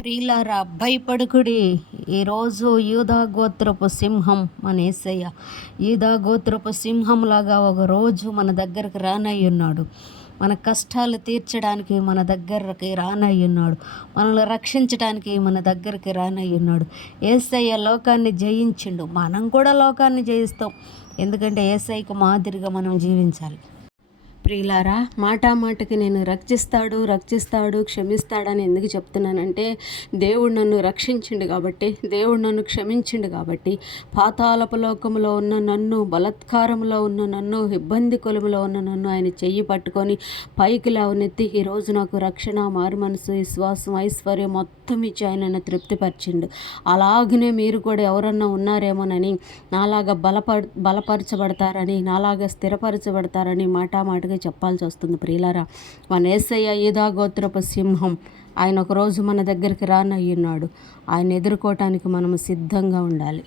ప్రియులారా భయపడుకుడి. ఈరోజు యూదా గోత్రపు సింహం మన ఏసయ్య. యూదా గోత్రపు సింహంలాగా ఒక రోజు మన దగ్గరకు రానయ్యున్నాడు మన కష్టాలు తీర్చడానికి మన దగ్గరకి రానయ్యి ఉన్నాడు. మనల్ని రక్షించడానికి మన దగ్గరికి రానయ్యి ఉన్నాడు. ఏసయ్య లోకాన్ని జయించిండు. మనం కూడా లోకాన్ని జయిస్తాం. ఎందుకంటే ఏసైకి మాదిరిగా మనం జీవించాలి. ప్రియులారా మాట మాటకి నేను రక్షిస్తాడు రక్షిస్తాడు క్షమిస్తాడని ఎందుకు చెప్తున్నానంటే దేవుడు నన్ను రక్షించిండు కాబట్టి దేవుడు నన్ను క్షమించిండు కాబట్టి పాతాళపు లోకంలో ఉన్న నన్ను బలత్కారంలో ఉన్న నన్ను ఇబ్బంది కొలుములో ఉన్న నన్ను ఆయన చెయ్యి పట్టుకొని పైకి లేవనెత్తి ఈరోజు నాకు రక్షణ మారు మనసు విశ్వాసం ఐశ్వర్యం మొత్తం ఇచ్చి ఆయన నన్ను తృప్తిపరిచిండు. అలాగనే మీరు కూడా ఎవరన్నా ఉన్నారేమోనని నాలాగా బలప బలపరచబడతారని నాలాగా స్థిరపరచబడతారని మాట మాటగా చెప్పాల్సి వస్తుంది. ప్రియులారా మన ఏసయ్య యూదా గోత్రపు సింహం ఆయన ఒకరోజు మన దగ్గరికి రానయ్యున్నాడు. ఆయన ఎదుర్కోవటానికి మనము సిద్ధంగా ఉండాలి.